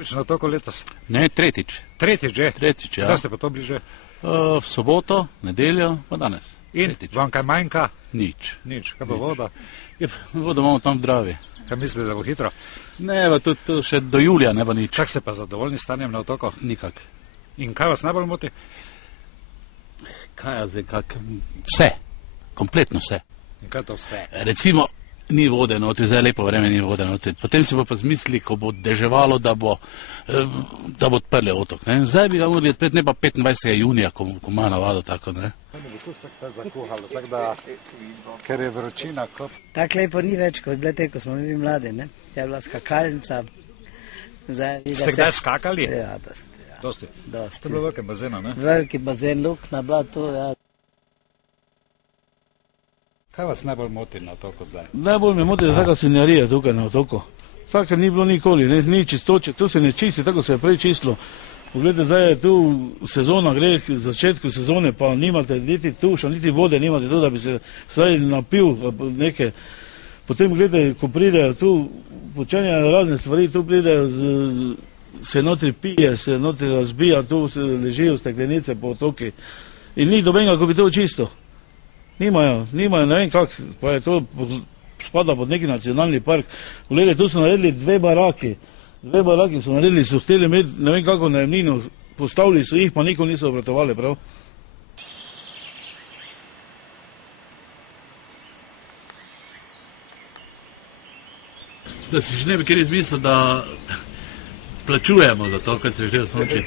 Na toliko letos? Ne, tretjič. Tretjič že? Tretjič, ja. Kdaj ste pa to bliže? V soboto, nedeljo, pa danes. In tretjič. Vam kaj manjka? Nič. Nič. Kaj pa voda? Vodo imamo tam v Dravi. Kaj mislite, da bo hitro? Ne, pa tudi še do julija ne bo nič. Čak ste pa zadovoljni s stanjem na otoku? Nikak. In kaj vas najbolj moti? Kaj zdaj, vse. Kompletno vse. In kaj to vse? Recimo, ni vode notri, zdaj lepo vreme ni vode notri. Potem si pa zmislili, ko bo deževalo, da bo odprli otok. Ne? Zdaj bi ga morali odpreti, ne pa 25. junija, ko ima navado tako. Ne? Tu se je zakuhalo, tako da, ker je vročina. Tako lepo ni več, kot bile te, ko smo bili mladi. Ne? Je bila skakalnica. Ste kdaj skakali? Ja, dosti. Ja. Dosti? Dosti. To je bilo velike bazena, ne? Veliki bazen, luknja, bila to, ja. Kaj vas najbolj moti na otoku zdaj? Najbolj me moti, da taka scenarija tukaj na otoku. Vsaka ni bilo nikoli, ne, ni čistoče, tu se ne čisti, tako se je prej čistilo. Poglejte, zdaj je tu sezona, gre k začetku sezone, pa nimate niti tuša, niti vode nimate tu, da bi se vsaj napil neke. Potem gledajte, ko pridejo tu, počenjajo razne stvari, tu pridejo, se notri pije, se notri razbija, tu se ležijo steklenice po otoki. In ni dobenega, ko bi to čisto. Nimajo, ne vem kak, pa je to spada pod neki nacionalni park. Poglejte, tu so naredili dve baraki so naredili, so hteli imeti, ne vem kako najemnino, postavili so jih, pa nikoli niso obratovali, prav. Da si že ne bi kjer izmislil, da plačujemo za to, kar se že osnoči.